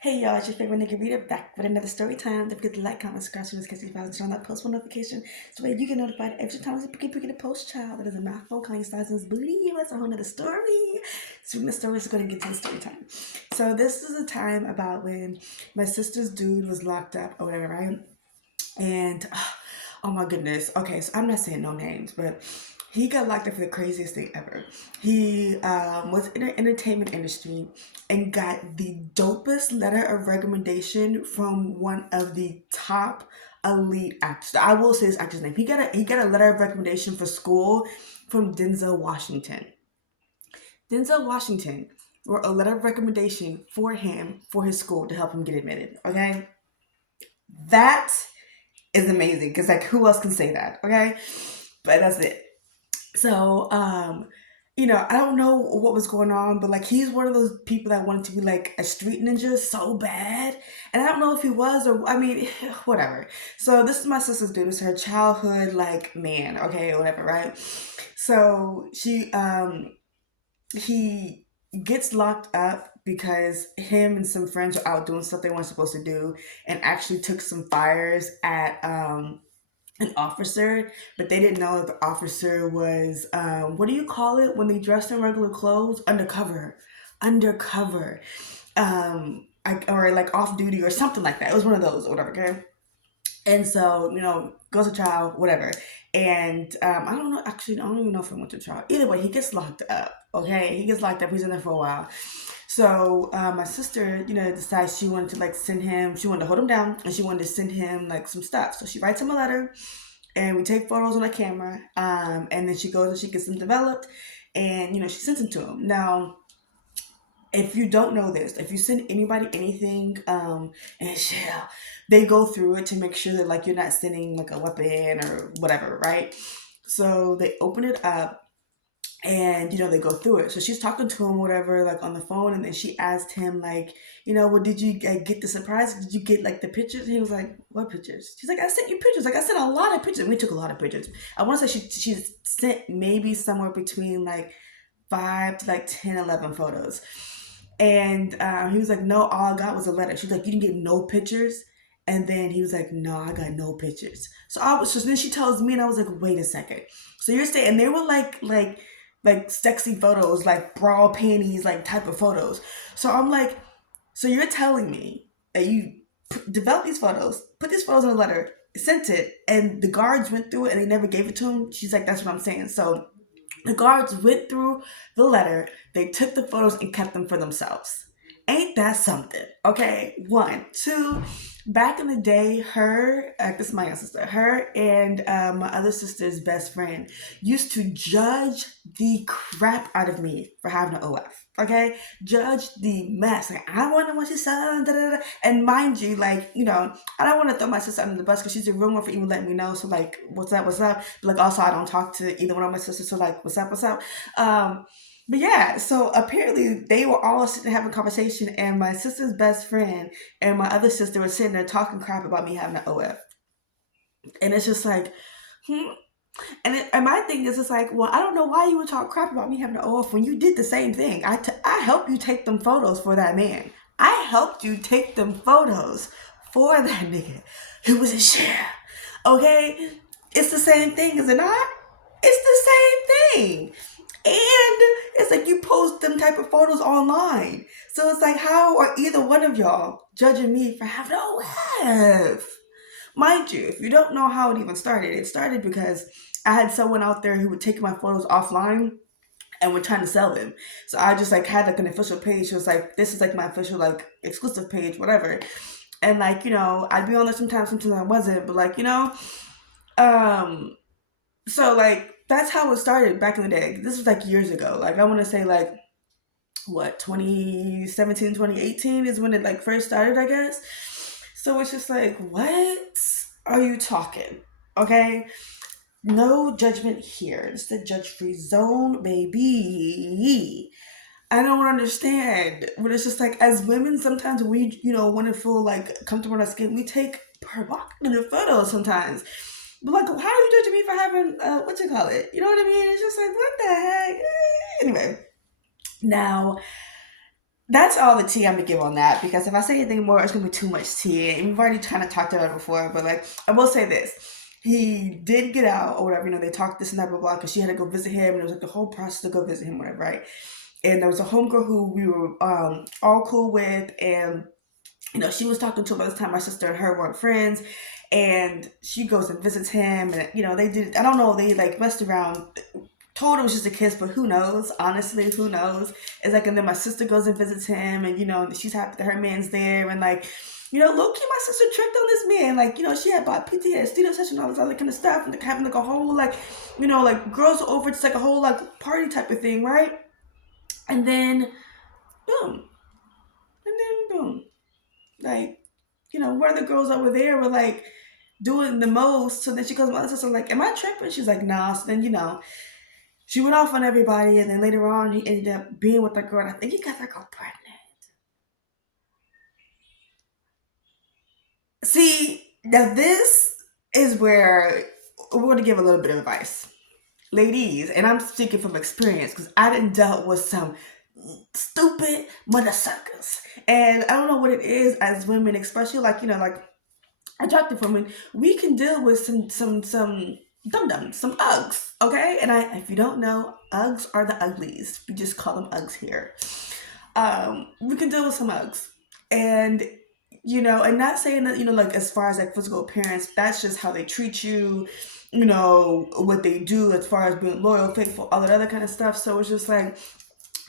Hey y'all, it's your favorite nigga reader back with another story time. Don't forget to like, comment, subscribe, share, catch you on that post notification so that you get notified every time we pick a post child. That is a mouthful, calling styles and booty. That's a whole nother story. Speaking of stories, we're going to get to the story time. So this is a time about when my sister's dude was locked up or whatever, right? And oh my goodness. Okay, so I'm not saying no names, but he got locked up for the craziest thing ever. He was in the entertainment industry and got the dopest letter of recommendation from one of the top elite actors. I will say this actor's name. He got a letter of recommendation for school from Denzel Washington. Denzel Washington wrote a letter of recommendation for him for his school to help him get admitted. Okay, that is amazing because like who else can say that? Okay, but that's it. So, I don't know what was going on, but like he's one of those people that wanted to be like a street ninja so bad. And I don't know if he was or I mean, whatever. So this is my sister's dude. It's her childhood like man, okay, whatever, right? So he gets locked up because him and some friends are out doing stuff they weren't supposed to do and actually took some fires at an officer, but they didn't know that the officer was what do you call it when they dressed in regular clothes? Undercover, or like off duty or something like that. It was one of those or whatever. Okay, and so goes to trial, whatever. And I don't know. Actually, I don't even know if he went to trial. Either way, he gets locked up. Okay, he gets locked up. He's in there for a while. So my sister, decides she wanted to like send him. She wanted to hold him down, and she wanted to send him like some stuff. So she writes him a letter, and we take photos on a camera. And then she goes and she gets them developed, and she sends them to him. Now, if you don't know this, if you send anybody anything, and yeah, they go through it to make sure that like you're not sending like a weapon or whatever, right? So they open it up and they go through it. So she's talking to him whatever like on the phone, and then she asked him like, well, did you get the surprise, did you get like the pictures? And he was like, what pictures? She's like, I sent you pictures, like I sent a lot of pictures. We took a lot of pictures. I want to say she sent maybe somewhere between like 5 to like 10, 11 photos. And he was like, no, all I got was a letter. She's like, you didn't get no pictures? And then he was like, no, I got no pictures. So then she tells me, and I was like, wait a second. So you're saying, and they were like sexy photos, like bra panties, like type of photos. So I'm like, so you're telling me that you developed these photos, put these photos in a letter, sent it, and the guards went through it and they never gave it to him? She's like, that's what I'm saying. So the guards went through the letter, they took the photos and kept them for themselves. Ain't that something? Okay, one. Two, back in the day, this is my young sister, her and my other sister's best friend used to judge the crap out of me for having an OF. Okay, judge the mess. Like, I wonder what she's saying. Da, da, da. And mind you, like, I don't want to throw my sister under the bus because she's a real one for even letting me know. So, like, what's up, what's up? But, like, also, I don't talk to either one of my sisters. So, like, what's up, what's up? But yeah, so apparently they were all sitting having a conversation, and my sister's best friend and my other sister were sitting there talking crap about me having an OF. And it's just like, hmm. And my thing is, it's like, well, I don't know why you would talk crap about me having an OF when you did the same thing. I helped you take them photos for that man. I helped you take them photos for that nigga who was a share. Okay? It's the same thing, is it not? It's the same thing. And it's like you post them type of photos online. So it's like, how are either one of y'all judging me for having OF? Mind you, if you don't know how it started because I had someone out there who would take my photos offline and were trying to sell them. So I just like had like an official page. It was like, this is like my official like exclusive page, whatever. And like, I'd be on there sometimes I wasn't, but like, um, so like that's how it started back in the day. This was like years ago. Like I want to say like what 2017, 2018 is when it like first started, I guess. So it's just like, what are you talking? Okay, no judgment here. It's the judge-free zone, baby. I don't understand, but it's just like as women, sometimes we, want to feel like comfortable in our skin. We take provocative photos sometimes. But like, how are you judging me for having what you call it? You know what I mean? It's just like, what the heck? Anyway, now That's all the tea I'm gonna give on that, because if I say anything more, it's gonna be too much tea. And we've already kind of talked about it before, but like I will say this. He did get out or whatever, they talked this and that, blah, blah, because she had to go visit him, and it was like the whole process to go visit him, whatever, right? And there was a homegirl who we were all cool with, and she was talking to him by this time. My sister and her weren't friends, and she goes and visits him, and they did. I don't know. They like messed around. Told it was just a kiss, but who knows? Honestly, who knows? It's like, and then my sister goes and visits him, and she's happy that her man's there, and like, low key, my sister tricked on this man. Like, she had bought PTSD session, all this other kind of stuff, and like having like a whole like, like girls over, just like a whole like party type of thing, right? And then, boom, and then boom, like, one of the girls over there were like doing the most. So then she calls my sister like, "Am I tripping?" She's like, "Nah." So then she went off on everybody, and then later on he ended up being with that girl. And I think he got that girl pregnant. See, now this is where we're going to give a little bit of advice, ladies, and I'm speaking from experience because I done dealt with some stupid mother suckers, and I don't know what it is as women, especially like like attractive women, we can deal with some dum dums, some uggs, okay? And if you don't know, uggs are the uglies. We just call them uggs here. We can deal with some uggs, and and not saying that like as far as like physical appearance, that's just how they treat you. What they do as far as being loyal, faithful, all that other kind of stuff. So it's just like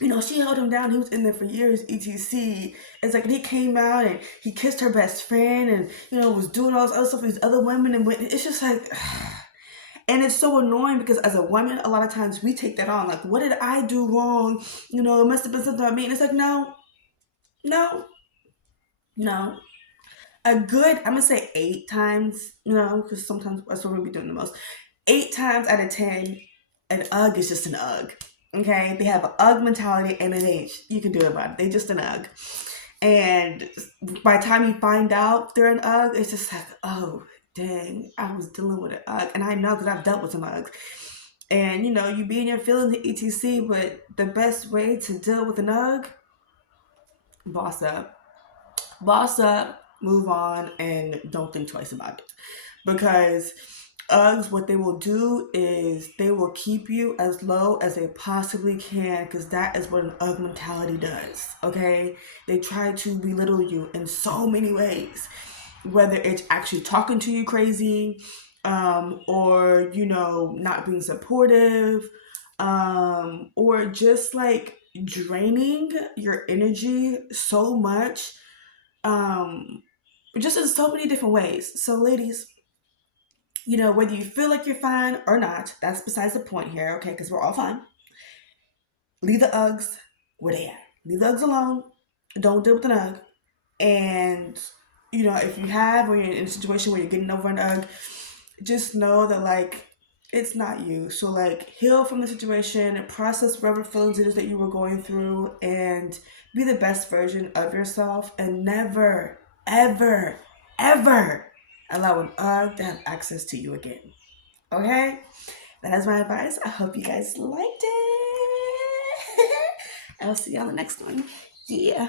she held him down. He was in there for years, etc. It's like, and he came out and he kissed her best friend, and was doing all this other stuff with these other women, and it's just like, and it's so annoying because as a woman, a lot of times we take that on. Like, what did I do wrong? It must have been something about me. And it's like, no, no, no. A good, I'm gonna say 8 times, because sometimes that's what we be doing the most. 8 times out of 10, an UGG is just an UGG. Okay, they have an UGG mentality, and it ain't you can do it about it. They just an UGG, and by the time you find out they're an UGG, it's just like, oh dang, I was dealing with an UGG, and I know because I've dealt with some UGGs. And you be in your feelings, etc. But the best way to deal with an UGG, boss up, boss up, move on, and don't think twice about it, because Uggs, what they will do is they will keep you as low as they possibly can, because that is what an Ugg mentality does. Okay, they try to belittle you in so many ways, whether it's actually talking to you crazy, or not being supportive, or just like draining your energy so much, just in so many different ways. So, ladies, whether you feel like you're fine or not, that's besides the point here, okay? Because we're all fine. Leave the Uggs where they at. Leave the Uggs alone. Don't deal with an Ugg. And, if you have, or you're in a situation where you're getting over an Ugg, just know that, like, it's not you. So, like, heal from the situation, process whatever feelings it is that you were going through, and be the best version of yourself, and never, ever, ever allow an UGG to have access to you again. Okay? That is my advice. I hope you guys liked it. I'll see you on the next one. Yeah.